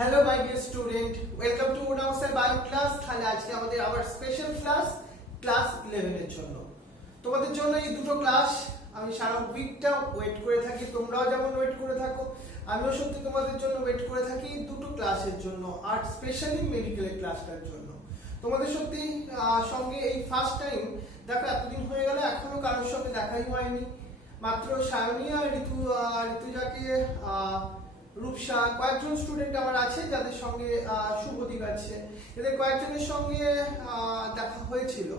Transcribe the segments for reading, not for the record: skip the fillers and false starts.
Hello my dear student, welcome to Arunavasir bio class. তাহলে আজকে আমাদের আবার স্পেশাল ক্লাস 11 এর জন্য। তোমাদের জন্য এই দুটো ক্লাস আমি সারা উইকটা ওয়েট করে থাকি, তোমরাও যেমন ওয়েট করে থাকো, আমিও সত্যি তোমাদের জন্য ওয়েট করে থাকি দুটো ক্লাসের জন্য, আর স্পেশালি মেডিকেলের ক্লাসটার জন্য। তোমাদের সত্যি সঙ্গে এই ফার্স্ট টাইম দেখো, এতদিন হয়ে গেল এখনো কারোর সঙ্গে দেখাই হয়নি। মাত্র সায়নী আর ঋতুজাকে, রূপসা, কয়েকজন স্টুডেন্ট আমার আছে যাদের সঙ্গে শুভদীপ আছে, এদের কয়েকজনের সঙ্গে দেখা হয়েছিল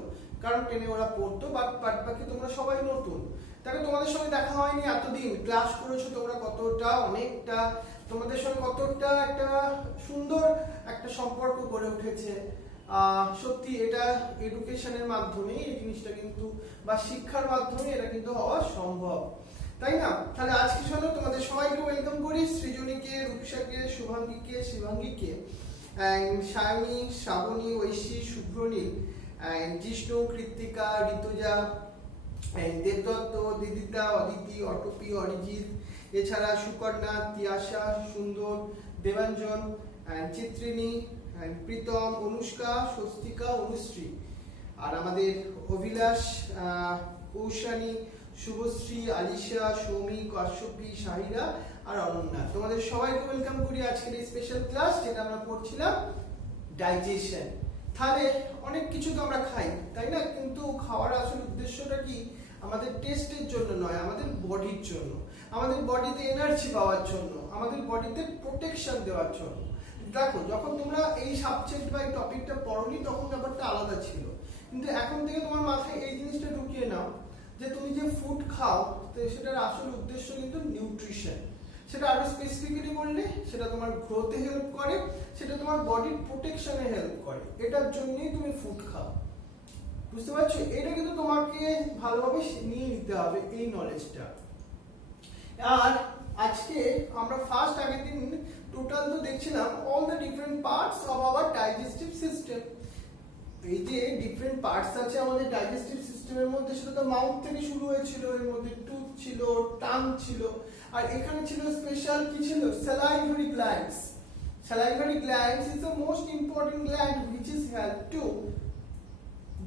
কারণ টেনে ওরা পড়তো, বাট বাকি তোমরা সবাই নতুন। তাকে তোমাদের সঙ্গে দেখা হয়নি এতদিন, ক্লাস করেছো তোমরা কতটা, অনেকটা তোমাদের সঙ্গে কতটা একটা সুন্দর একটা সম্পর্ক গড়ে উঠেছে। সত্যি এটা এডুকেশনের মাধ্যমে এই জিনিসটা কিন্তু, বা শিক্ষার মাধ্যমে এটা কিন্তু হওয়া সম্ভব, তাই না? তাহলে আজকে শোনো, তোমাদের সবাইকে ওয়েলকাম করি, সৃজনীকে, রূপসাকে, শুভাঙ্গীকে, শিবাঙ্গীকে, সায়নী, শ্রাবণী, ঐশী, শুভ্রনীল, জিষ্ণু, কৃত্তিকা, ঋতুজা, দেবদত্ত, দিদিতা, অদিতি, অটপি, অরিজিৎ, এছাড়া সুকন্যা, তিয়াশা, সুন্দর, দেবাঞ্জন, চিত্রিনী, প্রীতম, অনুষ্কা, স্বস্তিকা, অনুশ্রী, আর আমাদের অভিলাষ, কৌশানী, শুভশ্রী, আলিশা, সৌমি, কাশ্যপী, শাহিরা আর অনন্যা। তোমাদের সবাইকে ওয়েলকাম করি আজকের এই স্পেশাল ক্লাস, যেটা আমরা পড়ছিলাম ডাইজেশন। তাহলে অনেক কিছু তো আমরা খাই, তাই না? কিন্তু খাওয়ার আসল উদ্দেশ্যটা কি? আমাদের টেস্টের জন্য নয়, আমাদের বডির জন্য, আমাদের বডিতে এনার্জি পাওয়ার জন্য, আমাদের বডিতে প্রোটেকশন দেওয়ার জন্য। দেখো, যখন তোমরা এই সাবজেক্ট বা এই টপিকটা পড়োনি তখন ব্যাপারটা আলাদা ছিল, কিন্তু এখন থেকে তোমার মাথায় এই জিনিসটা ঢুকিয়ে নাও যে তুমি যে ফুড খাও সেটার আসল উদ্দেশ্য কিন্তু নিউট্রিশন। সেটা আরো স্পেসিফিক্যালি বললে সেটা তোমার গ্রোথে হেল্প করে, সেটা তোমার বডির প্রোটেকশনে হেল্প করে, এটার জন্যই তুমি ফুড খাও। বুঝতে পারছো? এটা কিন্তু তোমাকে ভালোভাবে নিয়ে নিতে হবে এই নলেজটা। আর আজকে আমরা ফার্স্ট আগের দিন টোটাল তো দেখছিলাম all the different parts of our digestive system. এই যে ডিফারেন্ট পার্টস আছে আমাদের ডাইজেস্টিভ সিস্টেমের মধ্যে, সেটা তো মাউথ থেকে শুরু হয়েছিল, এর মধ্যে টুথ ছিল, টাং ছিল, আর এখানে ছিল স্পেশাল কি ছিল? salivary glands. Salivary glands is the most important gland which is help to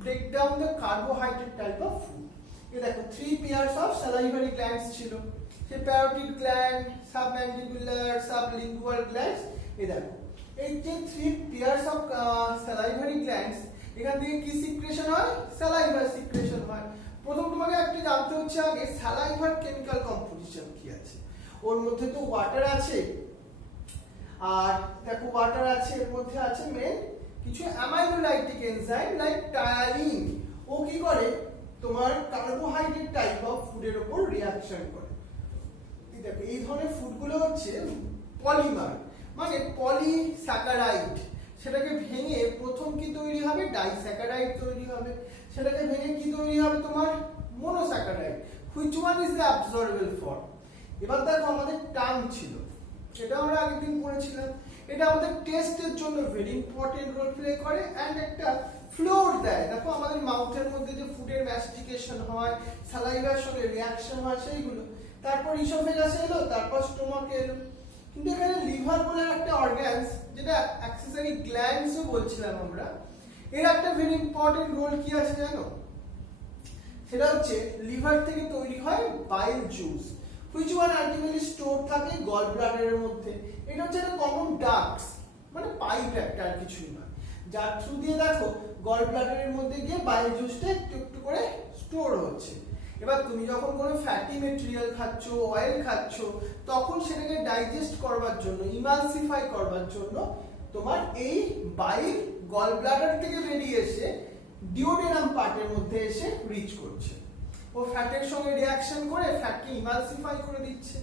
break down the carbohydrate type of food. এই দেখো, 3 pairs of salivary glands ছিল, সে parotid gland, submandibular, sublingual glands। এই দেখো, এই যে 3 pairs of salivary glands, এখান থেকে কি সিক্রেশন হয়? স্যালাইভা সিক্রেশন হয়। প্রথম তোমাকে একটা জানতে হচ্ছে আগে স্যালাইভার কেমিক্যাল কম্পোজিশন কি আছে। ওর মধ্যে তো ওয়াটার আছে, আর দেখো ওয়াটার আছে, এর মধ্যে আছে মেন কিছু অ্যামাইনোলাইটিক এনজাইম লাইক টায়ারিন। ও কি করে? তোমার কার্বোহাইড্রেট টাইপ অফ ফুডের উপর রিঅ্যাকশন করে। দেখো, এই ধরনের ফুডগুলো হচ্ছে পলিমার, মানে পলিস্যাকারাইড। সেটাকে ভেঙে প্রথম কি তৈরি হবে? ডাইস্যাকারাইড তৈরি হবে। সেটাকে ভেঙে কি তৈরি হবে? তোমার monosaccharide. Which one is the absorbable form? এবার দেখো, আমাদের টাং ছিল, এটা আমরা আগের দিন পড়েছিলাম। এটা আমাদের টেস্টের জন্য ভেরি ইম্পর্টেন্ট রোল প্লে করে এন্ড একটা ফ্লোর দেয়। দেখো, আমাদের মাউথের মধ্যে যে ফুডের ম্যাস্টিকেশন হয়, স্যালাইভার সঙ্গে রিঅ্যাকশন হয়, সেইগুলো। তারপর ইসোফেগাসে এলো, তারপর স্টোমাকে এলো। কিন্তু এখানে লিভার বলে একটা অর্গানস, যেটা অ্যাক্সেসরি গ্ল্যান্ডসও বলছিলাম আমরা, এর একটা ভেরি ইম্পর্টেন্ট রোল কি আছে জানো? সেটা হচ্ছে লিভার থেকে তৈরি হয় bile juice, which one ultimately store থাকে গল ব্লাডারের মধ্যে। এটা হচ্ছে একটা কমন ডাক্টস, মানে পাইপ একটা, আর কিছুই না, যার থ্রু দিয়ে দেখো গল ব্লাডারের মধ্যে গিয়ে বাইল জুসটা একটু একটু করে স্টোর হচ্ছে। এবার তুমি যখন কোনো ফ্যাটি মেটেরিয়াল খাচ্ছ, অয়েল খাচ্ছ, তখন সেটাকে ডাইজেস্ট করবার জন্য, ইমালসিফাই করবার জন্য তোমার এই বাইল গল ব্লাডার থেকে বেরিয়ে এসে ডিওডেনাম পার্টের মধ্যে এসে রিচ করছে। ও ফ্যাটের সঙ্গে রিঅ্যাকশন করে ফ্যাটকে ইমালসিফাই করে দিচ্ছে।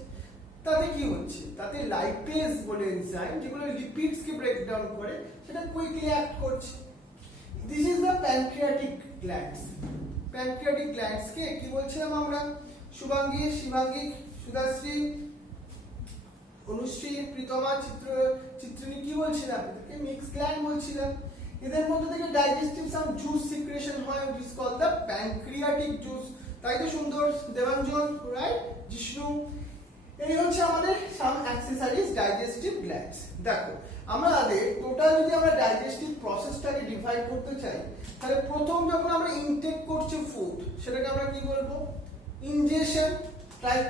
তাতে কি হচ্ছে? তাতে লাইপেজ বলে এনজাইম, যেগুলো লিপিডসকে ব্রেক ডাউন করে, সেটা কুইকলি অ্যাক্ট করছে। This is the pancreatic glands. Pancreatic glands কে কি বলছিলাম আমরা? শুভাঙ্গী, শিবাঙ্গী, সুধাশ্রী, অনুশ্রী, প্রীতমা, চিত্রিনী কি বলছিলাম? এদেরকে মিক্স গ্ল্যান্ড বলছিলাম। এদের মধ্যে থেকে ডাইজেস্টিভ সাম জুস সিক্রেশন হয়, which is called the pancreatic juice। তাই তো সুন্দর, দেবাঞ্জন, রাইট, জিষ্ণু। এই হচ্ছে আমাদের সাম অ্যাক্সেসরিজ ডাইজেস্টিভ গ্ল্যান্ডস। দেখো আমাদের টোটাল যদি আমরা ডাইজেস্টিভ প্রসেসটাকে ডিভাইড করতে চাই, তাহলে প্রথম যখন আমরা ইনটেক করছি ফুড, সেটাকে আমরা কি বলবো? Injection, right?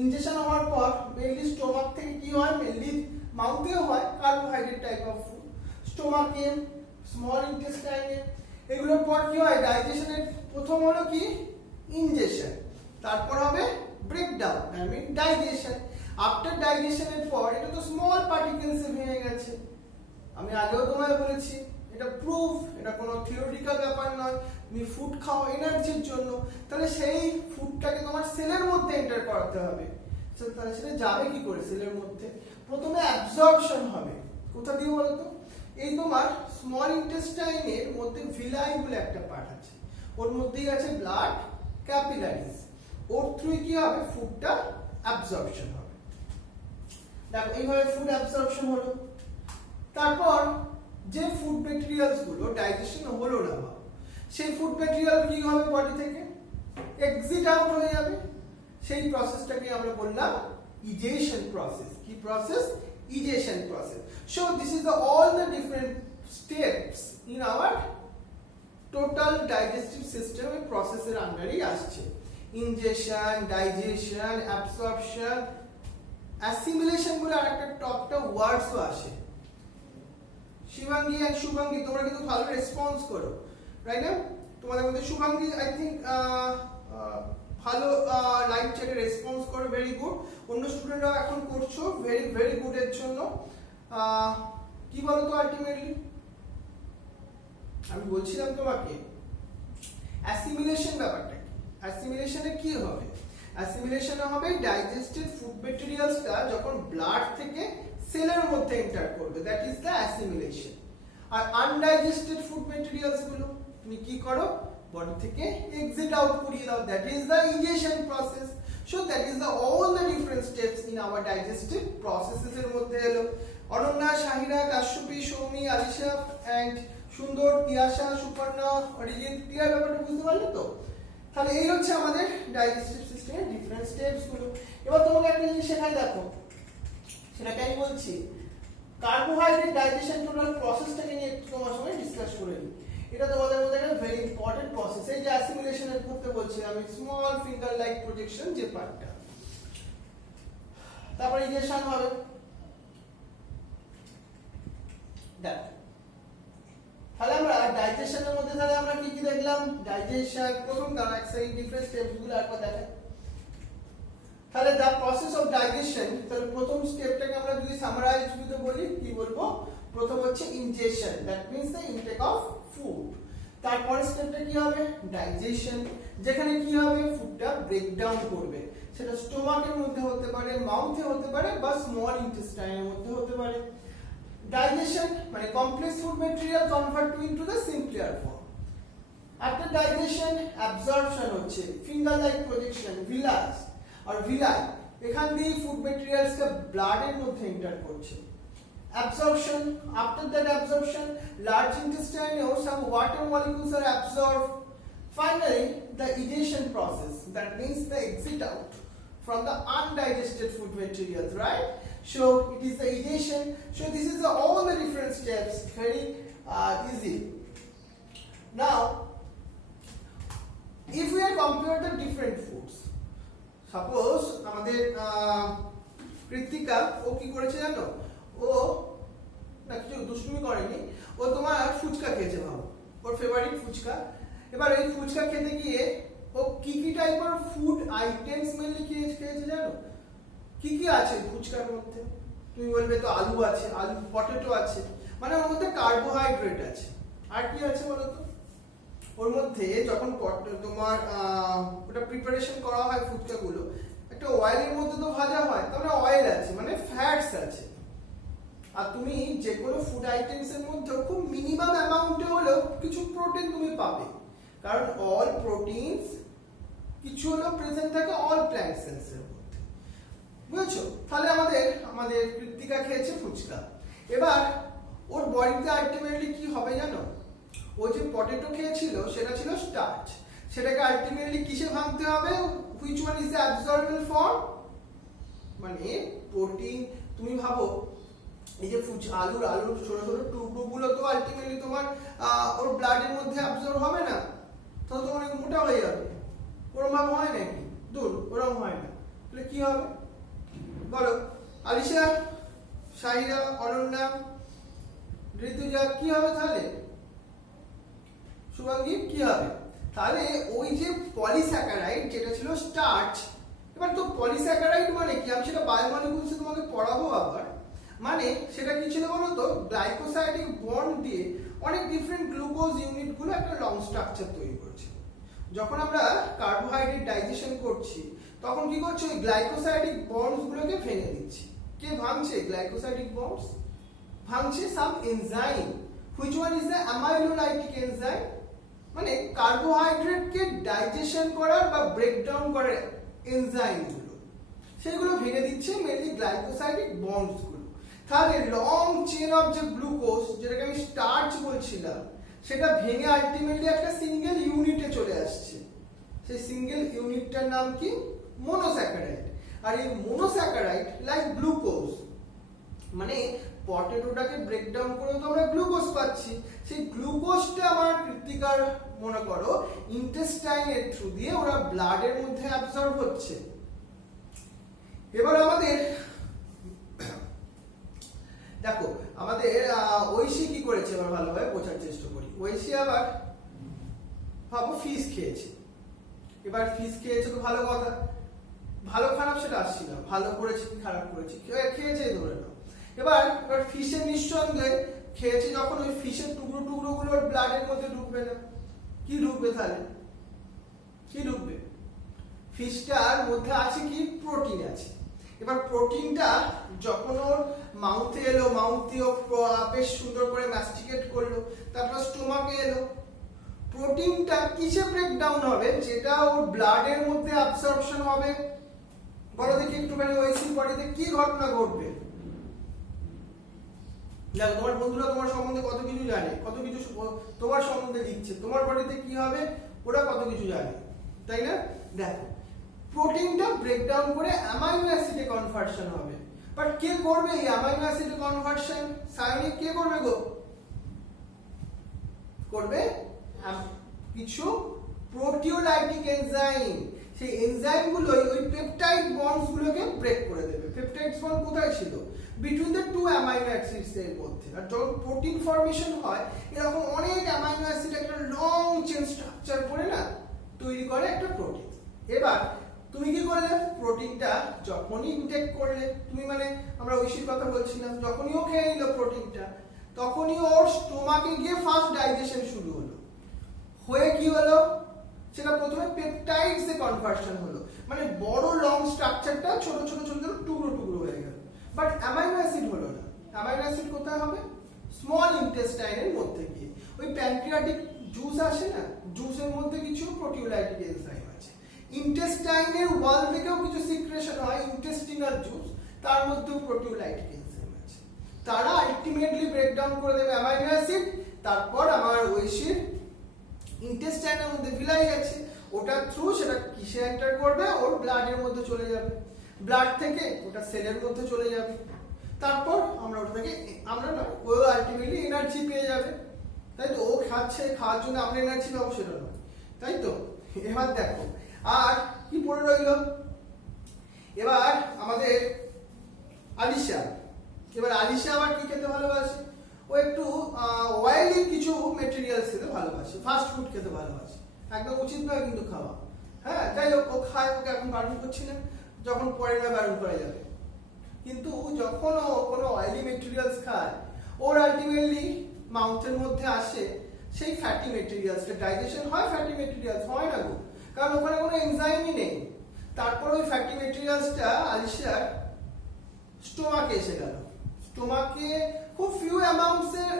ইনজেকশন হওয়ার পর মেইনলি স্টোমাক থেকে কি হয়? মেইনলি মাউথেও হয় কার্বোহাইড্রেট টাইপ অফ ফুড, স্টোমাকে, স্মল ইন্টেস্টাইনে, এগুলোর পর কি হয়? ডাইজেশনের প্রথম হলো কি? ইনজেকশন, তারপর হবে breakdown, I mean digestion. After ডাইজেশনের পর এটা তো স্মল পার্টিকেলসে ভেঙে গেছে, আমি আগেও তোমায় বলেছি, এটা প্রুফ, এটা কোনো থিওরিটিক্যাল ব্যাপার নয়। তুমি ফুড খাও এনার্জির জন্য, তাহলে সেই ফুডটাকে তোমার সেলের মধ্যে এন্টার করাতে হবে। তাহলে সেটা যাবে কি করে সেলের মধ্যে? প্রথমে অ্যাবজর্পশন হবে। কোথা দিয়ে বলো তো? এই তোমার স্মল ইন্টেস্টাইনের মধ্যে ভিলাই বলে একটা পার্ট আছে, ওর মধ্যেই আছে ব্লাড ক্যাপিলারিজ, ওর থ্রুই কি হবে? ফুডটা অ্যাবজর্পশন হবে। দেখো এইভাবে ফুড অ্যাবজর্পশন হলো, তারপর যে ফুড ম্যাটেরিয়ালস গুলো ডাইজেশন হলো না, সেই ফুড ম্যাটেরিয়াল কি হবে? বডি থেকে এক্সিট আউট হয়ে যাবে। সেই প্রসেসটাকে আমরা বললাম ইজেশন প্রসেস। কি process? Egestion process. So this is all the different steps in our total digestive system এর প্রসেসের আন্ডারেই আসছে। ইনজেকশন, ডাইজেশন, অ্যাবসর্পশন, অ্যাসিমিলেশন বলে আরেকটা টপটা ওয়ার্ডসও আসে। শিবাঙ্গী আর শুভাঙ্গী তোমরা কিন্তু ভালো রেসপন্স করো, রাইট না? তোমাদের মধ্যে শুভাঙ্গী আই থিংক ভালো লাইভ চ্যাটে রেসপন্স করো, ভেরি গুড। অন্য স্টুডেন্টরাও এখন করছো, ভেরি ভেরি গুড এর জন্য। কি বলো তো আলটিমেটলি আমি বলছিলাম তোমাকে অ্যাসিমিলেশন ব্যাপারটা কি? অ্যাসিমিলেশনে কি হবে? অ্যাসিমিলেশনে হবে ডাইজেস্টেড ফুড ম্যাটেরিয়ালসটা যখন ব্লাড থেকে সেলের মধ্যে এন্টার করবে, দ্যাট ইজ দ্য অ্যাসিমিলেশন। আর আনডাইজেস্টেড ফুড ম্যাটেরিয়ালস গুলো তুমি কি করো? বডি থেকে এক্সিট আউট করিয়ে দাও, that is the egestion process. So that is the all the different steps in our digestive processes এর মধ্যে এলো। অনন্যা, শাহিরা, কাশ্যপী, সৌমি, আলিশা এন্ড সুন্দর, তিয়াশা, সুপর্ণা, অরিজিৎ, ক্লিয়ার ব্যাপারটা বুঝতে পারলে তো? তাহলে এই হচ্ছে আমাদের ডাইজেস্টিভ সিস্টেমের ডিফারেন্ট স্টেপস গুলো। এবার তোমাকে একটা জিনিস শেখাই, দেখো সেটাকে আমি বলছি কার্বোহাইড্রেট ডাইজেশন টোটাল প্রসেসটাকে নিয়ে একটু তোমার সঙ্গে ডিসকাস করে নিই। এটা তোমাদের মধ্যে একটা ভেরি ইম্পর্টেন্ট প্রসেস। এই যে অ্যাসিমিলেশনের করতে বলছি আমি, স্মল ফিঙ্গার লাইক প্রজেকশন যে পার্টটা, তারপর ইজেশন হবে। দেখো তাহলে আমরা ডাইজেশনের মধ্যে তাহলে আমরা কি কি দেখলাম? ডাইজেশন প্রথম দাঁড়া সেই ডিফারেন্ট স্টেপস গুলো একবার দেখাই। তাহলে দা প্রসেস অফ ডাইজেশন, তাহলে প্রথম স্টেপটাকে আমরা যদি সামারাইজ করতে বলি কি বলবো? প্রথম হচ্ছে injection, that means the intake of food. তারপরের স্টেপটা কি হবে? ডাইজেশন, যেখানে কি হবে? ফুডটা ব্রেকডাউন করবে। সেটা স্টোমাকের মধ্যে হতে পারে, মাউথে হতে পারে, বা স্মল ইন্টেস্টাইনের মধ্যে হতে পারে। Digestion মানে complex food material convert to into the simpler form. After digestion, absorption হচ্ছে finger like projection, villi or villi, এখান দিয়ে food materials কে blood এর মধ্যে এন্টার করছে। Absorption, after that absorption, large intestine or some water molecules are absorbed. Finally, the egestion process, that means the exit out from the undigested food materials, right? So it is the egestion. So this is all the different steps, very easy. Now, if we are compare the different foods, suppose আমাদের কৃতিকা ও কি করেছে জানো? ও না কিছু দুষ্টুমি করেনি, ও তোমার ফুচকা খেয়েছে, ভাবো ওর ফেভারিট ফুচকা। এবার এই ফুচকা খেতে গিয়ে ও কি কি টাইপের ফুড আইটেমস মেনলি খেয়েছে জানো? কি কি আছে ফুচকার মধ্যে? তুমি বলবে তো আলু আছে, আলু পটেটো আছে, মানে ওর মধ্যে কার্বোহাইড্রেট আছে। আর কি আছে বলো তো? ওর মধ্যে যখন তোমার ওটা প্রিপারেশন করা হয় ফুচকাগুলো, একটা অয়েলের মধ্যে তো ভাজা হয়, তাহলে অয়েল আছে মানে ফ্যাটস আছে। আর তুমি যে কোনো ফুড আইটেমস এর মধ্যে খুব মিনিমাম অ্যামাউন্টে হলেও কিছু প্রোটিন তুমি পাবে, কারণ অল প্রোটিনস কিছু হলেও প্রেজেন্ট থাকে অল প্ল্যান্ট সেলস এর মধ্যে, বুঝছো? তাহলে আমাদের কৃতিকা খেয়েছে ফুচকা। এবার ওর বডিতে আলটিমেটলি কি হবে জানো? ও যে পটেটো খেয়েছিল সেটা ছিল স্টার্চ, সেটাকে আলটিমেটলি কিসে ভাঙতে হবে? Which one is the absorbable form, মানে প্রোটিন তুমি ভাবো এই যে আলুর ছোট ছোট টুকরোগুলো তো আলটিমেটলি তোমার ওর ব্লাডের মধ্যে অ্যাবজর্ব হবে না, তাহলে তোমার মোটা হয়ে যাবে। ওরকম ভাবে হয় নাকি? দূর, ওরকম হয় না। তাহলে কি হবে বলো? আলিশা, শাহিরা, অনন্যা, ঋতুজা, কি হবে তাহলে? শুভাঙ্গী, কি হবে? তাহলে ওই যে পলিস্যাকারাইড যেটা ছিল স্টার্চ, এবার তো পলিস্যাকারাইড মানে কি, আমি সেটা বায়োমলিকুলসে তোমাকে পড়াবো আবার। মানে সেটা কি ছিল বলো তো, গ্লাইকোসাইডিক বন্ড দিয়ে অনেক ডিফারেন্ট গ্লুকোজ ইউনিটগুলো একটা লং স্ট্রাকচার তৈরি করেছে। যখন আমরা কার্বোহাইড্রেট ডাইজেশন করছি তখন কি করছে, ওই গ্লাইকোসাইডিক বন্ডস গুলোকে ভেঙে দিচ্ছি। কে ভাঙছে গ্লাইকোসাইডিক বন্ডস? ভাঙছে some enzyme, which one is the amylolytic enzyme. মানে কার্বোহাইড্রেটকে ডাইজেশন করার বা ব্রেকডাউন করার এনজাইমগুলো, সেগুলো ভেঙে দিচ্ছে মেনলি গ্লাইকোসাইডিক বন্ডস গুলো। তাহলে লং চেন অফ যে গ্লুকোজ, যেটাকে আমি স্টার্চ বলছিলাম, সেটা ভেঙে আলটিমেটলি একটা সিঙ্গেল ইউনিটে চলে আসছে। সেই সিঙ্গেল ইউনিটটার নাম কি? মোনোস্যাকারাইড। আর এই মোনোস্যাকারাইড লাইক গ্লুকোজ, মানে পটেটোটাকে ব্রেকডাউন করে তো আমরা গ্লুকোজ পাচ্ছি, সেই গ্লুকোজটা আমার কৃত্তিকার মনে করো ইন্টেস্টাইনের থ্রু দিয়ে ওরা ব্লাডের মধ্যে অ্যাবজর্ব হচ্ছে। এবার আমাদের দেখো আমাদের ঐশী কি করেছে, এবার ভালোভাবে বোঝার চেষ্টা করি। ঐশী আবার ভাবো ফিশ খেয়েছে। এবার ফিশ খেয়েছে তো ভালো কথা, ভালো খারাপ সেটা আসছি না, ভালো করেছে কি খারাপ করেছে, খেয়েছে ধরে নাও। এবার ফিশের নিঃসন্দেহে খেয়েছে, যখন ওই ফিশের টুকরো টুকরো গুলো ব্লাডের মধ্যে ঢুকবে না, কি ঢুকবে তাহলে? কি ঢুকবে? ফিশটার মধ্যে আছে কি? প্রোটিন আছে। এবার প্রোটিনটা যখন ওর মাউথে এলো, মাউথে ও বেশ সুন্দর করে ম্যাস্টিকেট করলো, তারপর স্টোমাকে এলো, প্রোটিনটা কিসে ব্রেকডাউন হবে? যেটা ওর ব্লাডের মধ্যে অ্যাবসর্পশন হবে। বলো দেখি একটুখানি ওইসি বডিতে কি ঘটনা ঘটবে? দেখো তোমার বন্ধুরা তোমার সম্বন্ধে কত কিছু জানে, কত কিছু তোমার সম্বন্ধে লিখছে, তোমার বডিতে কি হবে ওরা কত কিছু জানে, তাই না? দেখো প্রোটিনটা ব্রেকডাউন করে অ্যামাইনো অ্যাসিডে কনভার্সন হবে। বাট কে করবে এই অ্যামাইনো অ্যাসিডে কনভার্সন? সায়ানিক কে করবে গো? করবে কিছু প্রোটিওলাইটিক এনজাইম। সেই এনজাইমগুলো ওই পেপটাইড বন্ডস গুলোকে ব্রেক করে দেবে। পেপটাইড বন্ড কোথায় ছিল? Between the two amino acids এর মধ্যে। আর যখন প্রোটিন ফর্মেশন হয়, এরকম অনেক অ্যামাইনো অ্যাসিড একটা লং চেন স্ট্রাকচার করে না তৈরি করে একটা প্রোটিন। এবার তুমি কি করলে? প্রোটিনটা যখনই ইনটেক করলে, তুমি মানে আমরা ঐশীর কথা বলছিলাম, যখনই ও খেয়ে নিল প্রোটিনটা, তখনই ওর স্টোমাকে গিয়ে ফার্স্ট ডাইজেশন শুরু হলো। হয়ে কি হলো? সেটা প্রথমে পেপটাইডস এ কনভার্সন হলো, মানে বড় লং স্ট্রাকচারটা ছোট ছোট ছোট ছোট টুকরো টুকরো হয়ে গেল। বাট অ্যামাইনো অ্যাসিড হলো না। অ্যামাইনো অ্যাসিড কোথায় হবে? স্মল ইন্টেস্টাইনের মধ্যে গিয়ে। ওই প্যানক্রিয়াটিক জুস আসে না, জুসের মধ্যে কিছু প্রোটিওলাইটিক এনজাইম আছে। ইন্টেস্টাইনের ওয়াল থেকেও কিছু সিক্রেশন হয়, ইন্টেস্টিনাল জুস, তার মধ্যেও প্রোটিওলাইটিক এনজাইম আছে। তারা আলটিমেটলি ব্রেকডাউন করে দেবে অ্যামাইনো অ্যাসিড। তারপর আমার ঐশীর ইন্টেস্টাইনের মধ্যে ভিলাই আছে, ওটা থ্রু সেটা কিসে এন্টার করবে? ওর ব্লাডের মধ্যে চলে যাবে, ব্লাড থেকে ওটা সেলের মধ্যে চলে যাবে। তারপর আমরা ওটা থেকে আমরা না, ও আলটিমেটলি এনার্জি পেয়ে যাবে, তাই তো? ও খাচ্ছে, খাওয়ার জন্য আমরা এনার্জি পাবো সেটা নয়, তাই তো? এবার দেখো আর কি পড়ে রইল? এবার আমাদের আলিশা। এবার আলিশা আবার কি খেতে ভালোবাসে? ও একটু অয়েলি কিছু মেটেরিয়ালস খেতে ভালোবাসে, ফাস্ট ফুড খেতে ভালোবাসে। একদম উচিত নয় কিন্তু খাওয়া, হ্যাঁ? যাই হোক, ও খায়, ওকে এখন বারণ করছি না, যখন পরে না বারণ করা যাবে। কিন্তু যখন ও কোনো অয়েলি মেটেরিয়ালস খায়, ওর আলটিমেটলি মাউথের মধ্যে আসে সেই ফ্যাটি মেটেরিয়ালসটা, ডাইজেশন হয় ফ্যাটি মেটেরিয়ালস, হয় না গো, কারণ ওখানে কোনো এনজাইমই নেই। তারপর ওই ফ্যাটি মেটেরিয়ালসটা আলিশার স্টোমাকে এসে গেল। স্টোমাকে খুব ফিউ অ্যামাউন্টস এর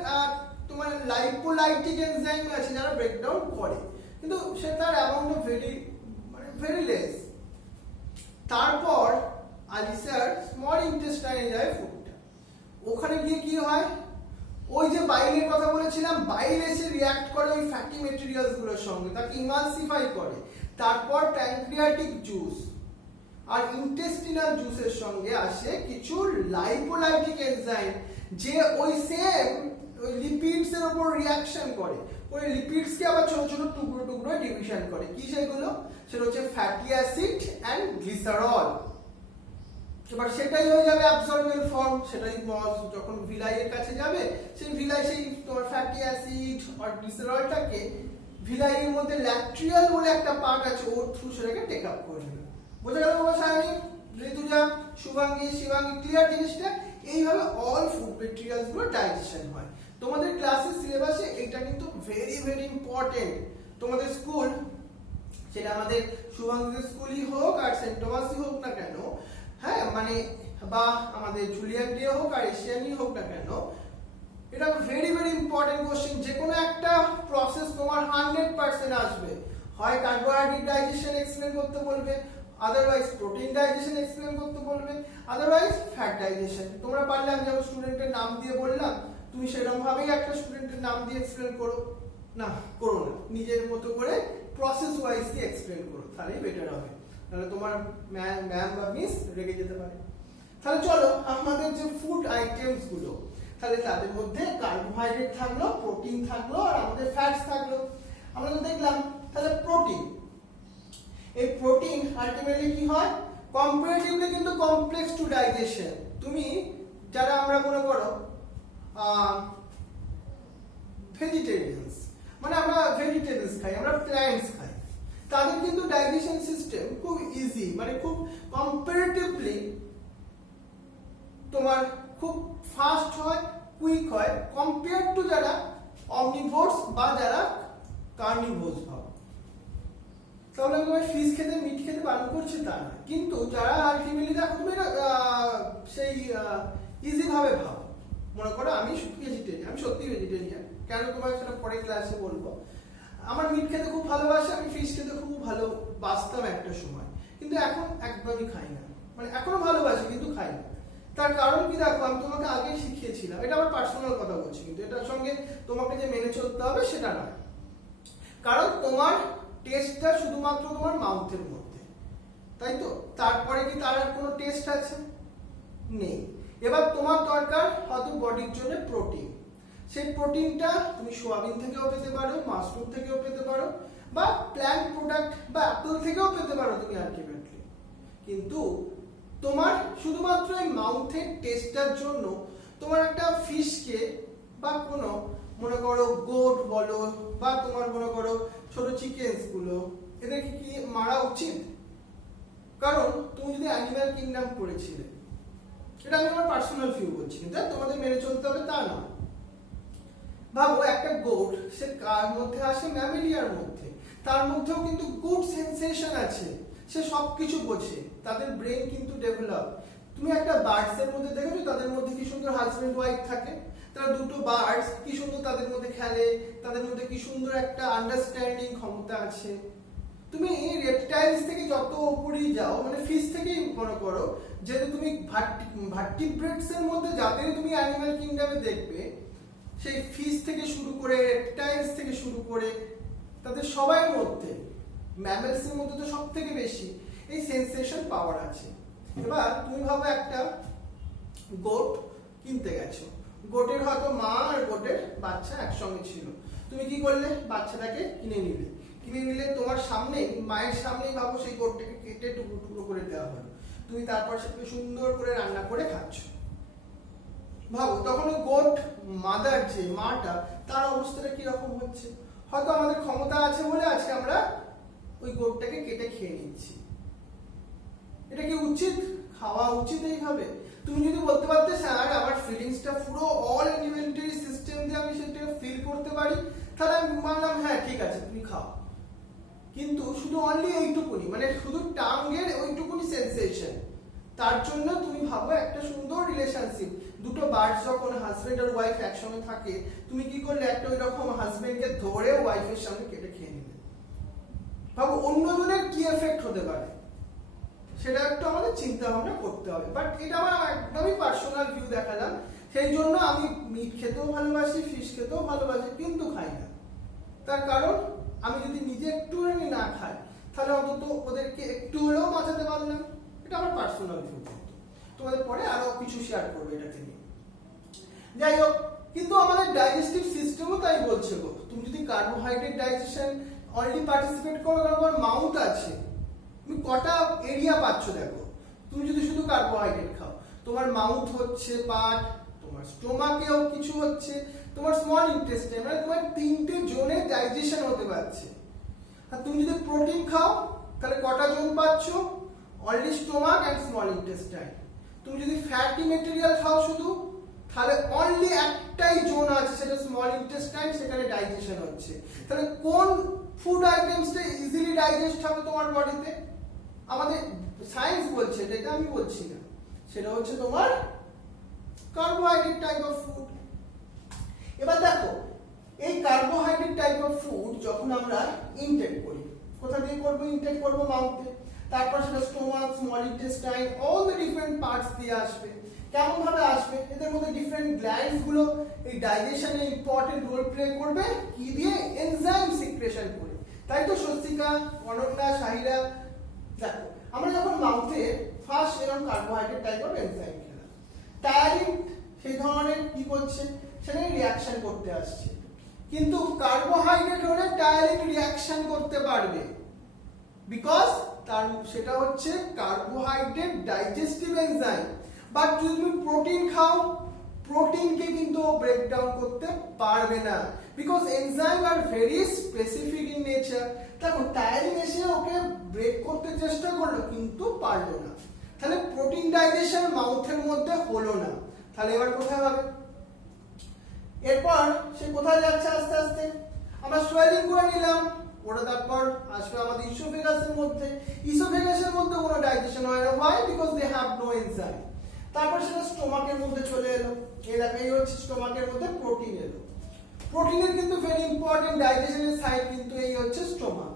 তোমার লাইপোলাইটিক এনজাইম আছে যারা ব্রেকডাউন করে, কিন্তু সে তার অ্যামাউন্ট ভেরি লেস। তারপর আলিশার স্মল ইন্টেস্টাইনে যায় ফুডটা। ওখানে গিয়ে কি হয়? ওই যে বাইলের কথা বলেছিলাম, বাইল এসে রিঅ্যাক্ট করে ওই ফ্যাটি মেটেরিয়ালস গুলোর সঙ্গে, তাকে ইমালসিফাই করে। তারপর প্যানক্রিয়াটিক জুস আর ইন্টেস্টিনাল জুসের সঙ্গে আসে কিছু লাইপোলাইটিক এনজাইম, যে ওই সেম ওই লিপিডস এর উপর রিঅ্যাকশন করে, ওই লিপিডস কে আবার ছোট ছোট টুকরো টুকরো ডিভিশন করে। কি সেগুলো? সেটা হচ্ছে ফ্যাটি অ্যাসিড এন্ড গ্লিসারল। এবার সেটাই হয়ে যাবে অ্যাবসর্বেবল ফর্ম, সেটাই যখন ভিলাইয়ের কাছে যাবে, সেই ভিলাই সেই তোমার ফ্যাটি অ্যাসিড আর গ্লিসারলটাকে ভিলাইয়ের মধ্যে ল্যাক্ট্রিয়াল বলে একটা পার্ট আছে, ওর থ্রু সেটাকে টেক আপ করে নেবে। বোঝা গেল বাবা সায়নী, ঋতুজা, শুভাঙ্গী, শিবাঙ্গী, ক্লিয়ার জিনিসটা? এইভাবে অল ফুড ম্যাটেরিয়ালস গুলো ডাইজেশন হয়। তোমাদের ক্লাসের সিলেবাসে এটা কিন্তু ভেরি ভেরি ইম্পর্টেন্ট। তোমাদের স্কুল, সেটা আমাদের শুভাঙ্গীর স্কুলই হোক আর সেন্ট টমাসই হোক না কেন, হ্যাঁ মানে বা আমাদের জুলিয়ান ডে হোক আর এশিয়ানই হোক না কেন, এটা ভেরি ভেরি ইম্পর্টেন্ট কোশ্চেন। যে কোনো একটা প্রসেস তোমার 100% আসবে, হয় কার্বোহাইড্রেট ডাইজেশন এক্সপ্লেন করতে বলবে, আদারওয়াইজ প্রোটিন ডাইজেশন এক্সপ্লেন করতে বলবে, আদারওয়াইজ ফ্যাট ডাইজেশন। তোমরা পারলে আমি যেমন স্টুডেন্টের নাম দিয়ে বললাম, তুমি সেরকম ভাবেই একটা স্টুডেন্টের নাম দিয়ে এক্সপ্লেন করো, না করো না, নিজের মতো করে প্রসেস ওয়াইজলি এক্সপ্লেন করো, তাহলেই বেটার হবে। তাহলে তোমার ম্যাম বা মিস রেগে যেতে পারে। তাহলে চলো আমাদের যে ফুড আইটেমস গুলো, তাহলে তাদের মধ্যে কার্বোহাইড্রেট থাকলো, প্রোটিন থাকলো আর আমাদের ফ্যাটস থাকলো। আমরা তো দেখলাম তাহলে প্রোটিন, এই প্রোটিন আলটিমেটলি কি হয়? কম্পারেটিভলি কিন্তু কমপ্লেক্স টু ডাইজেশন। তুমি যারা আমরা মনে করো ভেজিটেরিয়ানস, মানে আমরা ভেজিটেবলস খাই, আমরা প্ল্যান্টস খাই, তাদের কিন্তু ডাইজেশন সিস্টেম খুব ইজি, মানে খুব কম্পারেটিভলি তোমার খুব ফাস্ট হয়, কুইক হয়, কম্পেয়ার টু যারা অমনিভোরস বা যারা কার্নিভোরস ভাব। তাহলে আমি তোমার ফিশ খেতে, মিট খেতে বারণ করছি তা না, কিন্তু যারা আলটিমেটলি দেখো তুমি সেই ইজি ভাবে ভাব, মনে করো আমি ভেজিটেরিয়ান, আমি সত্যি ভেজিটেরিয়ান, কেন তোমার সেটা পরে ক্লাসে বলবো। আমার মিট খেতে খুব ভালোবাসি, আমি ফিশ খেতে খুব ভালোবাসতাম একটা সময়, কিন্তু এখন একদমই খাই না, মানে এখনো ভালোবাসি কিন্তু খাই না। তার কারণ কি দেখো, আমি তোমাকে আগে শিখিয়েছিলাম, এটা আমার পার্সোনাল কথা বলছি, কিন্তু এটার সঙ্গে তোমাকে যে মেনে চলতে হবে সেটা নয়। কারণ তোমার টেস্টটা শুধুমাত্র তোমার মাউথের মধ্যে, তাই তো? তারপরে কি তার আর কোনো টেস্ট আছে? নেই। এবার তোমার দরকার হয়তো বডির জন্য প্রোটিন, সেই প্রোটিনটা তুমি সোয়াবিন থেকেও পেতে পারো, মাশরুম থেকেও পেতে পারো, বা প্ল্যান্ট প্রোডাক্ট বা অ্যাপল থেকেও পেতে পারো তুমি আলটিমেটলি। কিন্তু তোমার শুধুমাত্র এই মাউথের টেস্টটার জন্য তোমার একটা ফিশকে বা কোনো মনে করো গোট বলো বা তোমার মনে করো ছোট চিকেন্স গুলো, এদেরকে কি মারা উচিত? কারণ তুমি যদি অ্যানিম্যাল কিংডম পড়েছিলে, এটা আমি আমার পার্সোনাল ভিউ বলছি, কিন্তু তোমাদের মেনে চলতে হবে তা না। ভাবো একটা গোট, সে কার মধ্যে আসে? ম্যামেলিয়ার মধ্যে। তার মধ্যেও কিন্তু গুড সেন্সেশন আছে, সে সবকিছু বোঝে, তাদের ব্রেন কিন্তু ডেভেলপ। তুমি একটা বার্ডস এর মধ্যে দেখেছো তাদের মধ্যে কি সুন্দর হাজবেন্ড ওয়াইফ থাকে, তারা দুটো বার্ডস কি সুন্দর তাদের মধ্যে খেলে, তাদের মধ্যে কি সুন্দর একটা আন্ডারস্ট্যান্ডিং ক্ষমতা আছে। তুমি রেপটাইলস থেকে যত উপরেই যাও, মানে ফিশ থেকেই মনে করো, যেহেতু তুমি ভার্টিব্রেটস এর মধ্যে যাদের তুমি অ্যানিম্যাল কিংডমে দেখবে, সেই ফিশ থেকে শুরু করে রেপটাইলস থেকে শুরু করে তাদের সবার মধ্যে, ম্যামেলস এর মধ্যে তো সব থেকে বেশি এই সেন্সেশন পাওয়ার আছে। এবার তুমি ভাবো একটা গোট কিনতে গেছো, গোটের হয়তো মা আর গোটের বাচ্চা একসঙ্গে ছিল, তুমি কি করলে? বাচ্চাটাকে কিনে নিলে তোমার সামনেই, মায়ের সামনেই ভাবো সেই গোটটাকে কেটে টুকরো টুকরো করে দেওয়া হলো, তুমি তারপর সেটাকে সুন্দর করে রান্না করে খাচ্ছ। ভাবো তখন ওই গোট মাদার, যে মাটা, তার অবস্থাটা কিরকম হচ্ছে? হয়তো আমাদের ক্ষমতা আছে বলে আজকে আমরা ওই গোটটাকে কেটে খেয়ে নিচ্ছি। এটা কি উচিত? খাওয়া উচিত এইভাবে? তুমি যদি বলতে পারতে স্যার আমার ফিলিংসটা পুরো অল এলিমেন্টারি সিস্টেম দিয়ে আমি সেটা ফিল করতে পারি, তাহলে আমি মানলাম হ্যাঁ ঠিক আছে তুমি খাও, কিন্তু শুধু অনলি এইটুকুনি, মানে শুধু টাঙ্গের ওইটুকুনি সেন্সেশন, তার জন্য তুমি ভাবো একটা সুন্দর রিলেশনশিপ, দুটো বার্ড যখন হাজবেন্ড আর ওয়াইফ একসঙ্গে থাকে, তুমি কি করলে? একটা ওই রকম হাজবেন্ডকে ধরে ওয়াইফের সামনে কেটে খেয়ে নিলে। ভাবো অন্যজনের কি এফেক্ট হতে পারে, সেটা একটু আমাদের চিন্তা ভাবনা করতে হবে। বাট এটা আমার একদমই পার্সোনাল ভিউ দেখালাম, সেই জন্য আমি মিট খেতেও ভালোবাসি, ফিশ খেতেও ভালোবাসি, কিন্তু খাই না। তার কারণ আমি যদি নিজে একটুখানি না খাই, তাহলে অন্তত ওদেরকে একটু হলেও বাঁচাতে পারলাম। এটা আমার পার্সোনাল ভিউ, তোমাদের পরে আরো কিছু শেয়ার করবে এটাকে নিয়ে। যাই হোক, কিন্তু আমাদের ডাইজেস্টিভ সিস্টেমও তাই বলছে গো, তুমি যদি কার্বোহাইড্রেট ডাইজেশন অলরেডি পার্টিসিপেট করো, তোমার মাউথ আছে, তুমি কটা এরিয়া পাচ্ছ দেখো। তুমি যদি শুধু কার্বোহাইড্রেট খাও, তোমার মাউথ হচ্ছে পার্ট, তোমার স্টোমাকেও কিছু হচ্ছে, তোমার স্মল ইন্টেস্টাইন, মানে তোমার 3টে জোনে ডাইজেশন হতে পারছে। আর তুমি যদি প্রোটিন খাও তাহলে কটা জোন পাচ্ছ, already stomach and small intestine. তুমি যদি ফ্যাটি ম্যাটেরিয়াল খাও শুধু, তাহলে অনলি একটাই জোন আছে, সেটা স্মল ইন্টেস্টাইন, সেখানে ডাইজেশন হচ্ছে। তাহলে কোন ফুড আইটেমসটা ইজিলি ডাইজেস্ট হবে তোমার বডিতে? আমাদের সায়েন্স বলছে, এটা আমি বলছি না, সেটা হচ্ছে তোমার কার্বোহাইড্রেট টাইপ অফ ফুড। এবার দেখো, এই কার্বোহাইড্রেট টাইপ অফ ফুড যখন আমরা ইনটেক করি, কোথা দিয়ে করব? ইনটেক করব মাউথে, তারপর সেটা stomach, small intestine, all the different parts দিয়ে আসবে। কেমন ভাবে আসবে? এদের মধ্যে ডিফারেন্ট গ্ল্যান্ডস গুলো এই ডাইজেশনে ইম্পর্টেন্ট রোল প্লে করবে, কি দিয়ে? এনজাইম সিক্রেশন করে। তাই তো স্বস্তিকা, অনন্যা, শাহিরা, দেখো আমরা যখন মাউথে ফার্স্ট এরকম কার্বোহাইড্রেট টাইপ অফ এনজাইম খেলাম, টায়ারিন সেই ধরনের কি করছে, সেখানে রিঅ্যাকশন করতে আসছে। কিন্তু কার্বোহাইড্রেট হলে টায়ারিন রিঅ্যাকশন করতে পারবে, বিকজ তার সেটা হচ্ছে কার্বোহাইড্রেট ডাইজেস্টিভ এনজাইম। বাট যদি তুমি প্রোটিন খাও, প্রোটিনকে কিন্তু ব্রেকডাউন করতে পারবে না, because enzyme are very specific in nature. দেখো টায়ারিন এসে ওকে ব্রেক করতে চেষ্টা করলো কিন্তু পারলো না, তাহলে প্রোটিন ডাইজেশন মাউথের মধ্যে হলো না। তাহলে এবার কোথায় হবে? এরপর সে কোথায় যাচ্ছে? আস্তে আস্তে আমরা সোয়েলিং করে নিলাম, ওটা তারপর আসবে আমাদের ইসোফেগাসের মধ্যে। ইসোফেগাসের মধ্যে কোনো ডাইজেশন হয় না, why? Because they have no enzyme. তারপর সেটা স্টোমাকের মধ্যে চলে এলো, এই দেখো এই হচ্ছে স্টোমাকের মধ্যে প্রোটিন এলো। প্রোটিনের কিন্তু ভেরি ইম্পর্টেন্ট ডাইজেশনের সাইট কিন্তু এই হচ্ছে স্টোমাক।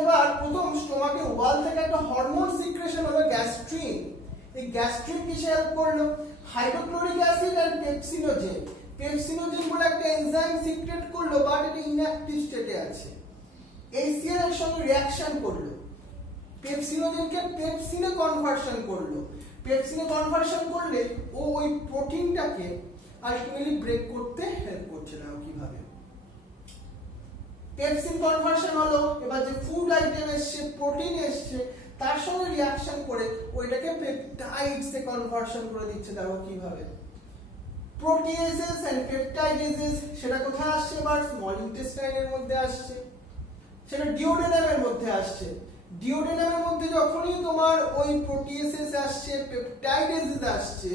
এবার প্রথম স্টোমাকের ওয়াল থেকে একটা হরমোন সিক্রেশন হলো গ্যাস্ট্রিন। এই গ্যাস্ট্রিন কিসে হেল্প করলো? হাইড্রোক্লোরিক অ্যাসিড আর পেপসিনোজেন। পেপসিনোজেন বলে একটা এনজাইম সিক্রেট করলো, বাট এটা ইনঅ্যাক্টিভ স্টেটে আছে। HCl এর সঙ্গে রিঅ্যাকশন করলো, পেপসিনোজেনকে পেপসিনে কনভার্সন করলো। পেপসিনে কনভার্সন করলে ও ওই প্রোটিনটাকে আলটিমেটলি ব্রেক করতে হেল্প করছে না। কিভাবে? পেপসিন কনভার্সন হলো, এবার যে ফুড আইটেম এসছে, প্রোটিন এসছে, তার সঙ্গে রিঅ্যাকশন করে ওইটাকে পেপটাইডস এ কনভার্সন করে দিচ্ছে। দেখো কিভাবে? প্রোটিয়েসেস এন্ড পেপটাইডেসেস, সেটা কোথায় আসছে? এবার স্মল ইন্টেস্টাইনের মধ্যে আসছে, সেটা ডিওডেনামের মধ্যে আসছে। ডিওডেনামের মধ্যে যখনই তোমার ওই প্রোটিয়েসেস আসছে, পেপটাইডেসেস আসছে,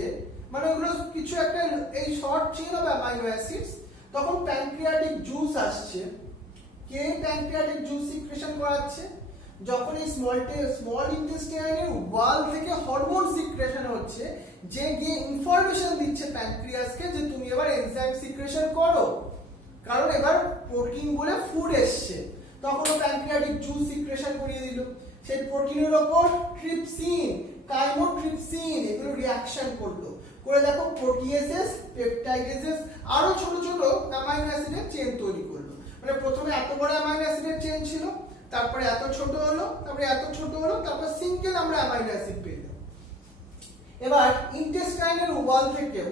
মানে ওগুলো কিছু একটা এই short chain of amino acids, তখন প্যানক্রিয়াটিক জুস আসছে। কে প্যানক্রিয়াটিক জুস সিক্রেশন করাচ্ছে? যখন এই স্মল ইন্টেস্টাইনের ওয়াল থেকে হরমোন সিক্রেশন হচ্ছে, যে গিয়ে ইনফরমেশন দিচ্ছে প্যানক্রিয়াসকে যে তুমি এবার এনজাইম সিক্রেশন করো, কারণ এবার প্রোটিন বলে ফুড এসছে। তখন প্যানক্রিয়াটিক জুস সিক্রেশন করিয়ে দিল। সেই প্রোটিনের উপর ট্রিপসিন, কাইমোট্রিপসিন এগুলো রিঅ্যাকশন করলো, করে দেখো প্রোটিয়েসেস, পেপটাইডেসেস আরো ছোট ছোট অ্যামাইনো অ্যাসিডের চেইন তৈরি করলো। মানে প্রথমে এত বড় অ্যামাইনো অ্যাসিডের চেইন ছিল, তারপরে এত ছোট হলো, তারপরে এত ছোট হলো, তারপর সিঙ্গেল আমরা অ্যামাইনো অ্যাসিড পেলাম। এবার ইন্টেস্টাইনের ওয়াল থেকেও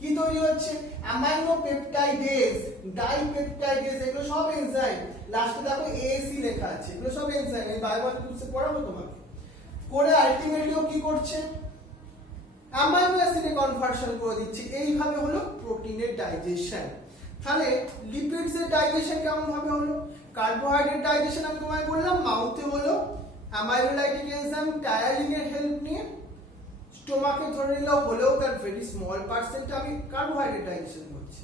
কি তৈরি হচ্ছে? অ্যামাইনো পেপটাইডেস, ডাইপেপটাইডেস, এগুলো সব এনজাইম। লাস্টে দেখো এএসি লেখা আছে, এগুলো সব এনজাইম। এই বায়োলজিতে পড়াবো তোমাকে। করে আলটিমেটলি কি করছে? অ্যামাইনো অ্যাসিডে কনভার্সন করে দিচ্ছে। এইভাবে হলো প্রোটিনের ডাইজেশন। তাহলে লিপিডস এর ডাইজেশন কেমন ভাবে হলো? কার্বোহাইড্রেট ডাইজেশন আমি তোমায় বললাম মাউথে হলো অ্যামাইলোলাইটিক এনজাইম টায়ারিনের হেল্প নিয়ে। স্টোমাকে ধরে নিলেও হলেও তার ভেরি স্মল পার্সেন্ট আমি কার্বোহাইড্রেট ডাইজেশন করছি।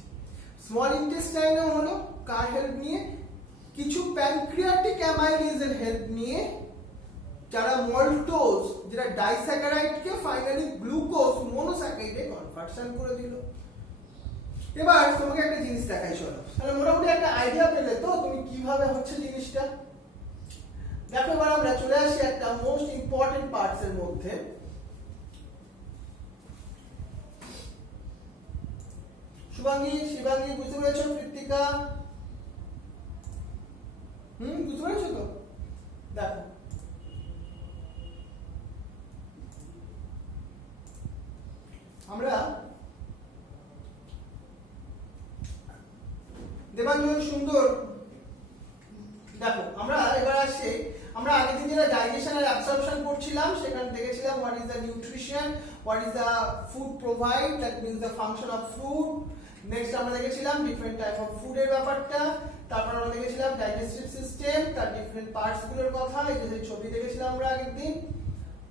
স্মল ইন্টেস্টাইনেও হলো কার হেল্প নিয়ে? কিছু প্যানক্রিয়াটিক অ্যামাইলেজের হেল্প নিয়ে, যারা মল্টোজ, যেটা ডাইস্যাকারাইডকে ফাইনালি গ্লুকোজ মনোস্যাকারাইডে কনভার্সন করে দিল। এবার তোমাকে একটা জিনিস দেখাই, চলো। তাহলে মোটামুটি একটা আইডিয়া পেলে তো তুমি কিভাবে হচ্ছে জিনিসটা। দেখো এবার আমরা চলে আসি একটা মোস্ট ইম্পর্টেন্ট পার্টস এর মধ্যে। শুভাঙ্গী, শিবাঙ্গী বুঝতে পেরেছো? কৃত্তিকা বুঝতে পেরেছো তো? দেখো দেবাঞ্জন সুন্দর, দেখো আমরা এবার আসি, আমরা আগের দিন যেটা ডাইজেশন আর অ্যাবসর্পশন করছিলাম সেখানে দেখেছিলাম what is the nutrition, what is the food provide, that means the function of food. Next আমরা দেখেছিলাম ডিফারেন্ট টাইপ অফ ফুডের ব্যাপারটা, তারপর আমরা দেখেছিলাম ডাইজেস্টিভ সিস্টেম, তার ডিফারেন্ট পার্টস গুলোর কথা, এই যে ছবি দেখেছিলাম আমরা আগের দিন।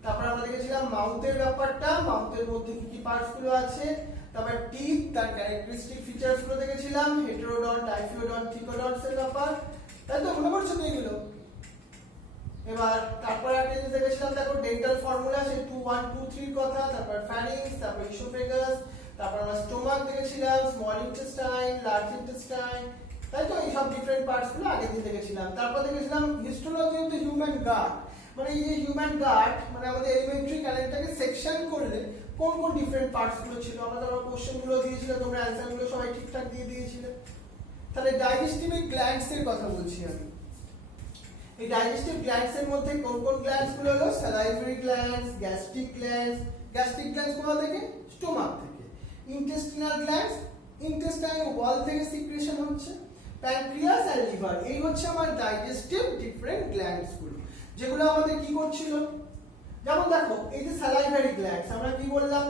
তারপর আমরা দেখেছিলাম মাউথের ব্যাপারটা, মাউথের মধ্যে কি কি পার্টস গুলো আছে, তারপর টিথ, তার ক্যারেক্টারিস্টিক ফিচারস গুলো দেখেছিলাম, হেটেরোডন্ট, ডাইফিওডন্ট, থিকোডন্টস এর ব্যাপার, তাই তো মনে পড়ছে তো এগুলো। এবার তারপর একটা জিনিস দেখেছিলাম, দেখো ডেন্টাল ফর্মুলা, সেই 2 1 2 3 এর কথা, তারপর ফ্যারিংস, তারপর ইসোফেগাস, তারপর আমরা স্টোমাক দেখেছিলাম, স্মল ইন্টেস্টাইন, লার্জ ইন্টেস্টাইন, তাই তো এই সব ডিফারেন্ট পার্টস গুলো আগের দিন দেখেছিলাম। তারপর দেখেছিলাম হিস্টোলজি অফ দ্য হিউম্যান গাট, মানে এই যে হিউম্যান গাট মানে আমাদের এলিমেন্টারি ক্যালেন্ডারটাকে সেকশন করলে কোন কোন ডিফারেন্ট পার্টস গুলো ছিল, আমরা তারপর কোশ্চেন গুলো দিয়েছিল, তোমরা অ্যানসার গুলো সবাই ঠিকঠাক দিয়ে দিয়েছিলে। তাহলে ডাইজেস্টিভ গ্ল্যান্ডস এর কথা বলছি আমি। এই ডাইজেস্টিভ গ্ল্যান্ডস এর মধ্যে কোন কোন গ্ল্যান্ডস গুলো হলো, salivary glands, gastric glands, gastric glands কোথা থেকে, স্টোমাক থেকে। ইন্টেস্টিনাল গ্ল্যান্ডস, ইন্টেস্টাইন ওয়াল থেকে সিক্রেশন হচ্ছে। প্যানক্রিয়াস আর লিভার, এই হচ্ছে আমার ডাইজেস্টিভ ডিফারেন্ট গ্ল্যান্ডস গুলো, যেগুলো আমাদের কি করছিল। যেমন দেখো এই যে স্যালাইভারি গ্ল্যান্ডস, আমরা কি বললাম,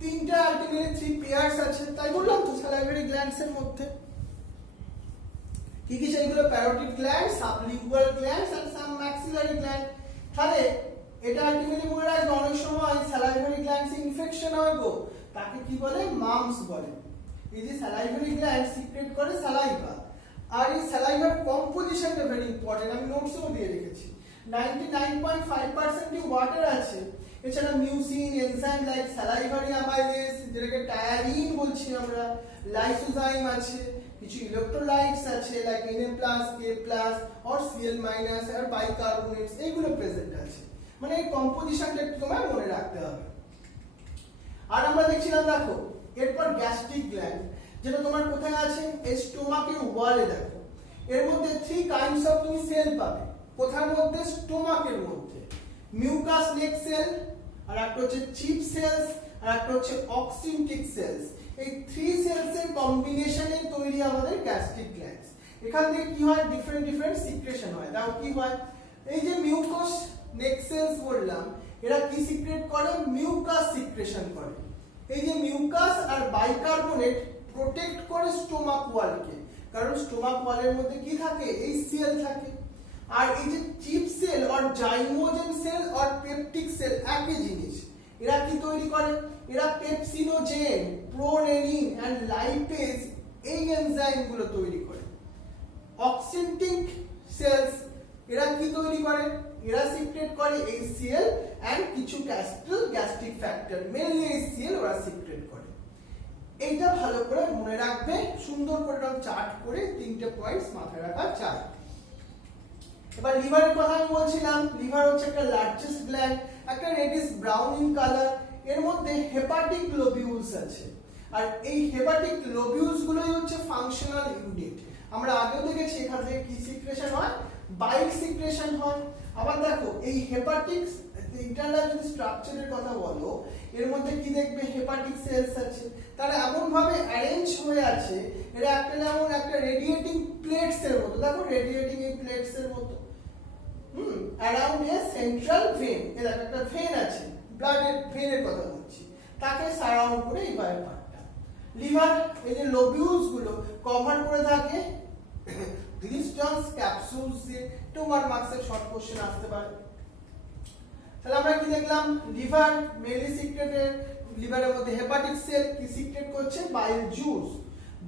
তিনটা আলটিমেটলি 3 পেয়ারস আছে, তাই বললাম তো স্যালাইভারি গ্ল্যান্ডস এর মধ্যে কি কি সেইগুলো, প্যারোটিড গ্ল্যান্ড, সাবলিঙ্গুয়াল গ্ল্যান্ডস আর সাম ম্যাক্সিলারি গ্ল্যান্ড। তাহলে এটা আলটিমেটলি মনে রাখবে, অনেক সময় স্যালাইভারি গ্ল্যান্ডস ইনফেকশন হয় গো, তাকে কি বলে, মামস বলে। এই যে স্যালাইভারি গ্ল্যান্ড সিক্রেট করে স্যালাইভা, আর এই স্যালাইভার কম্পোজিশনটা ভেরি ইম্পর্টেন্ট, আমি নোটসও দিয়ে রেখেছি। 99.5% ওয়াটার আছে, এছাড়া mucin, enzyme like salivary amylase, যেটাকে টায়ারিন বলছি আমরা, লাইসোজাইম আছে, কিছু ইলেক্ট্রোলাইটস আছে like Na+, K+ or Cl- আর বাইকার্বনেটস, এইগুলো প্রেজেন্ট আছে। মানে এই কম্পোজিশনটা একটু তোমার মনে রাখতে হবে। আর আমরা দেখছিলাম দেখো এরপর গ্যাস্ট্রিক গ্ল্যান্ড, যেটা তোমার কোথায় আছে, এই স্টোমাকের ওয়ালে। দেখো এর মধ্যে 3 কাইন্ডস অফ তুমি সেল পাবে, কোথার মধ্যে, স্টোমাকের মধ্যে। মিউকাস নেক সেল, আর একটা হচ্ছে চিপ সেলস, আর একটা হচ্ছে অক্সিনটিক সেলস। এই 3 সেলস এর কম্বিনেশনে তৈরি আমাদের গ্যাস্ট্রিক গ্ল্যান্ডস। এখান থেকে কি হয়, ডিফারেন্ট ডিফারেন্ট সিক্রেশন হয়। তাও কি হয়, এই যে মিউকাস নেক সেলস বললাম, এরা কি সিক্রেট করে, মিউকাস সিক্রেশন করে। এই যে মিউকাস আর বাইকার্বনেট প্রোটেক্ট করে স্টোমাক ওয়ালকে, কারণ স্টোমাক ওয়ালের মধ্যে কি থাকে, এই সেল থাকে। আর এই যে চিপ সেল আর জাইমোজেন সেল আর পেপটিক সেল একই জিনিস, এরা কি তৈরি করে, এরা পেপসিনোজেন, প্রোরেনিন এন্ড লাইপেজ, এই এনজাইম গুলো তৈরি করে। অক্সিনটিক সেলস, এরা কি তৈরি করে, এরা সিক্রেট করে HCl এন্ড কিছু গ্যাস্ট্রিক ফ্যাক্টর, মেইনলি HCl ওরা সিক্রেট করে। এইটা ভালো করে মনে রাখবে, সুন্দর করে চার্ট করে 3টে পয়েন্টস মাথায় রাখা চাই। এবার লিভারের কথা আমি বলছিলাম, লিভার হচ্ছে একটা লার্জেস্ট গ্ল্যান্ড, একটা রেডিশ ব্রাউন ইন কালার, এর মধ্যে হেপাটিক লোবিউলস আছে, আর এই হেপাটিক লোবিউলস গুলোই হচ্ছে ফাংশনাল ইউনিট। আমরা আগেও দেখেছি এখান থেকে কি সিক্রেশন হয়, বাইল সিক্রেশন হয়। আবার দেখো এই হেপাটিক ইন্টারনাল যদি স্ট্রাকচারের কথা বলো, এর মধ্যে কি দেখবে, হেপাটিক সেলস আছে, তারা এমন ভাবে অ্যারেঞ্জ হয়ে আছে, এরা একটা যেমন একটা রেডিয়েটিং প্লেটস এর মতো, দেখো রেডিয়েটিং এই প্লেটস এর মতো, অ্যারাউন্ড এ সেন্ট্রাল ভেন, এর একটা ভেন আছে, ব্লাডের ভেনের কথা বলছি, তাকে সারাউন্ড করে এই পার্টটা। লিভার এই যে লোবিউলস গুলো কভার করে থাকে গ্লিস্টনস ক্যাপসুলস দিয়ে, টিউমার মার্কসের শর্ট কোশ্চেন আসতে পারে। তাহলে আমরা কি দেখলাম, লিভার মেইনলি সিক্রেটেড, লিভারের মধ্যে হেপাটিক সেল কি সিক্রেট করছে, bile juice.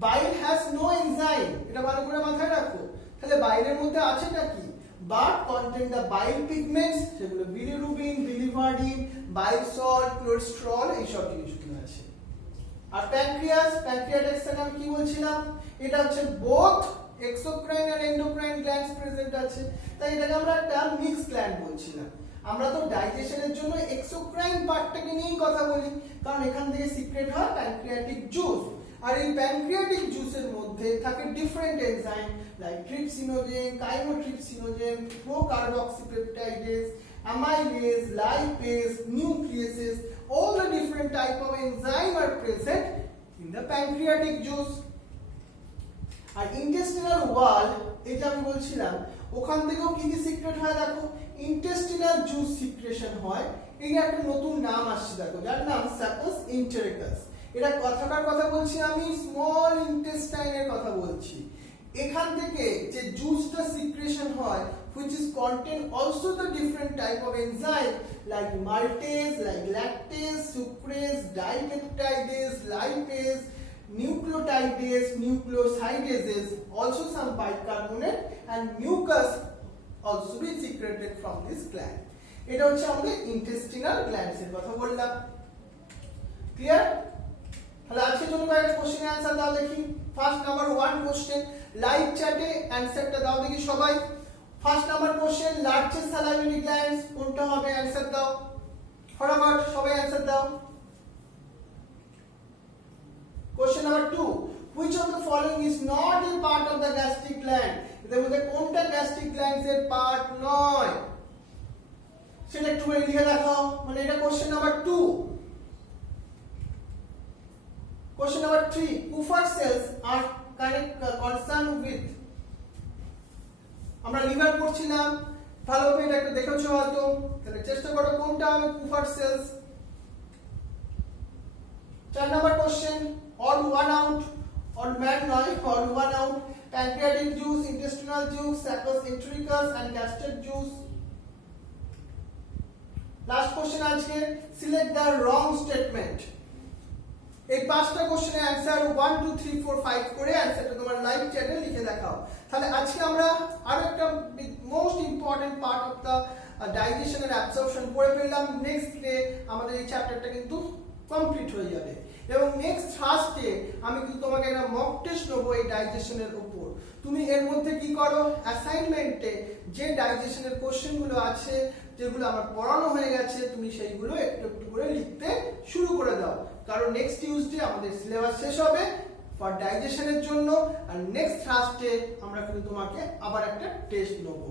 Bile has no enzyme, এটা ভালো করে মাথায় রাখো। তাহলে বাইলের মধ্যে আছেটা কি, but contain the bile pigments, সেগুলো bilirubin, biliverdin, bile salt, cholesterol, এই সব জিনিসগুলো আছে। আর প্যানক্রিয়াস, প্যানক্রিয়াটিক্স এর নাম কি বলছিলাম, এটা হচ্ছে বোথ এক্সোক্রাইন আর এন্ডোক্রাইন গ্ল্যান্ডস প্রেজেন্ট আছে, তাই এটাকে আমরা একটা মিক্স গ্ল্যান্ড বলছিলাম। আমরা তো ডাইজেশনের জন্য এক্সোক্রাইন পার্টটাকে নিয়েই কথা বলি, কারণ এখান থেকে সিক্রেট হয় প্যানক্রিয়াটিক জুস। আর এই প্যানক্রিয়াটিক জুসের মধ্যে থাকে different enzyme like trypsinogen, chymotrypsinogen, procarboxypeptidase, amylase, lipase, nucleases, all the different type of enzyme are present in the pancreatic juice. আর ইন্টেস্টিনাল ওয়াল, এটা আমি বলছিলাম, ওখান থেকেও কি কি সিক্রেট হয় দেখো, ইন্টেস্টিনাল জুস সিক্রেশন হয়। এই একটা নতুন নাম আসছে দেখো, যার নাম সাকস এন্টেরিকাস। এটা কথাটার কথা বলছি আমি, স্মল ইন্টেস্টাইনের কথা বলছি। এখান থেকে যে জুসটা সিক্রেশন হয়, which is contain also the different type of enzyme like maltase, like lactase, sucrase, dipeptidase, lipase, nucleotidase, nucleosidases, also some bicarbonate and mucus also be secreted from this gland. এটা হচ্ছে আমাদের ইন্টেস্টিনাল গ্ল্যান্ডস এর কথা বললাম। Clear? তাহলে আজকের জন্য কয়েকটা কোশ্চেনের অ্যানসার দাও দেখি। ফার্স্ট নাম্বার 1 কোশ্চেন, লাইভ চ্যাটে অ্যানসারটা দাও দেখি সবাই। First number question, largest salivary glands কোনটা হবে? অ্যানসার দাও ফটাফট, সবাই অ্যানসার দাও। Question number 2, which of the following is not a part of the gastric gland? এদের মধ্যে কোনটা গ্যাস্ট্রিক গ্ল্যান্ডস এর পার্ট নয়? সেটা একটু করে লিখে দেখাও। মানে এটা question number 2। Question number 3, Kupffer cells are concerned with, আমরা লিভার পড়ছিলাম, ভালোভাবে এটা একটু দেখেছো হয়তো, তাহলে চেষ্টা করো কোনটা হবে Kupffer cells। 4 number question, odd one out, odd man নয়, odd one out, pancreatic juice, intestinal juice, saccus entericus and gastric juice। Last question আজকে, সিলেক্ট দ্য রং স্টেটমেন্ট। এই পাঁচটা কোশ্চেনের অ্যানসার 1 2 3 4 5 করে অ্যানসারটা তোমার লাইভ চ্যাটে লিখে দেখাও। তাহলে আজকে আমরা আরো একটা most important part of the digestion and absorption পড়ে ফেললাম। নেক্সট ডে আমাদের এই চ্যাপ্টারটা কিন্তু কমপ্লিট হয়ে যাবে এবং নেক্সট থার্সডে আমি কিন্তু তোমাকে একটা মক টেস্ট নেবো এই ডাইজেশনের উপর। তুমি এর মধ্যে কি করো, অ্যাসাইনমেন্টে যে ডাইজেশনের কোশ্চেনগুলো আছে, যেগুলো আমার পড়ানো হয়ে গেছে, তুমি সেইগুলো একটু একটু করে লিখতে শুরু করে দাও। কারণ নেক্সট টিউসডে আমাদের সিলেবাস শেষ হবে ফর ডাইজেশনের জন্য, আর নেক্সট থার্সডে আমরা কিন্তু তোমাকে আবার একটা টেস্ট নেব।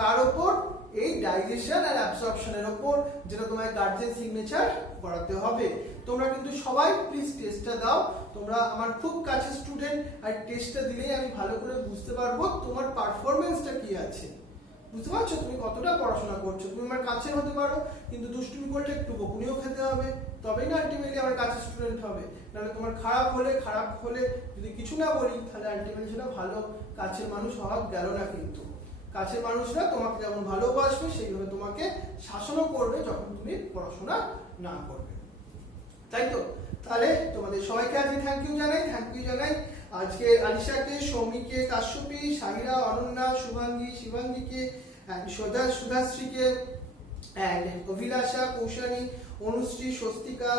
কার উপর? এই ডাইজেশন আর অ্যাবসর্পশনের উপর, যেটা তোমায় গার্জেন সিগনেচার করাতে হবে। তোমরা কিন্তু সবাই প্লিজ টেস্টটা দাও। তোমরা আমার খুব কাছের স্টুডেন্ট, আর টেস্টটা দিলেই আমি ভালো করে বুঝতে পারবো তোমার পারফরমেন্সটা কি আছে। বুঝতে পারছো তুমি কতটা পড়াশোনা করছো? তুমি আমার কাছের হতে পারো, কিন্তু দুষ্টুমি করলে একটু বকুনিও খেতে হবে, তবেই না আলটিমেটলি আমার কাছের স্টুডেন্ট হবে। নাহলে তোমার খারাপ হলে যদি কিছু না বলি, তাহলে আলটিমেটলি সেটা ভালো কাছের মানুষ হওয়া গেল না। কিন্তু কাছের মানুষরা তোমাকে যেমন ভালোবাসবে, সেইভাবে তোমাকে শাসনও করবে যখন তুমি পড়াশোনা না করবে, তাই তো? তাহলে তোমাদের সবাইকে আজকে থ্যাংক ইউ জানাই। আজকে আলিশাকে, সৌমিকে, কাশ্যপী, সাহিরা, অনন্যা, শুভাঙ্গী, শিবাঙ্গীকে, সুধাশ্রীকে, অভিলাষা, কৌশানী, অনুশ্রী, স্বস্তিকা,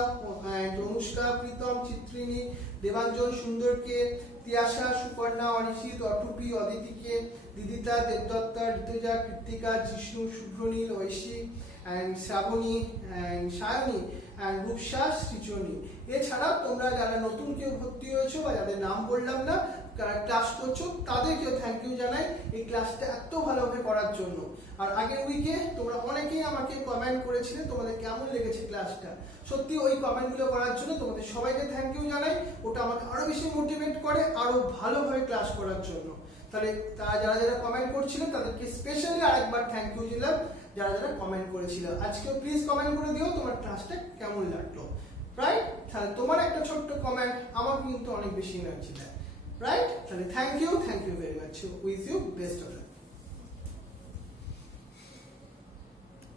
অনুষ্কা, প্রীতম, চিত্রিনী, দেবাঞ্জন, সুন্দরকে, তিয়াশা, সুকন্যা, অনিশিত, অটুপি, অদিতিকে, দিদিতা, দেবদত্তা, ঋতুজা, কৃত্তিকা, জিষ্ণু, শুভ্রনীল, ঐশী, শ্রাবণী, সায়নী, রূপসা, সৃজনী। এছাড়া তোমরা যারা নতুন কেউ ভর্তি হয়েছো বা যাদের নাম বললাম না, যারা ক্লাস করছো, তাদেরকেও থ্যাংক ইউ জানাই এই ক্লাসটা এত ভালোভাবে করার জন্য। আর আগের উইকে তোমরা অনেকেই আমাকে কমেন্ট করেছিলে তোমাদের কেমন লেগেছে ক্লাসটা। সত্যি ওই কমেন্টগুলো করার জন্য তোমাদের সবাইকে থ্যাংক ইউ জানাই। ওটা আমাকে আরো বেশি মোটিভেট করে আরো ভালোভাবে ক্লাস করার জন্য। তাহলে তারা যারা কমেন্ট করছিলেন তাদেরকে স্পেশালি আরেকবার থ্যাংক ইউ দিলাম। যারা কমেন্ট করেছিল, আজকেও প্লিজ কমেন্ট করে দিও তোমার ক্লাসটা কেমন লাগলো, রাইট? তাহলে তোমার একটা ছোট্ট কমেন্ট আমাকে কিন্তু অনেক বেশি এনার্জি দেয়, রাইট? তাহলে thank you very much. Wish you best of lakh.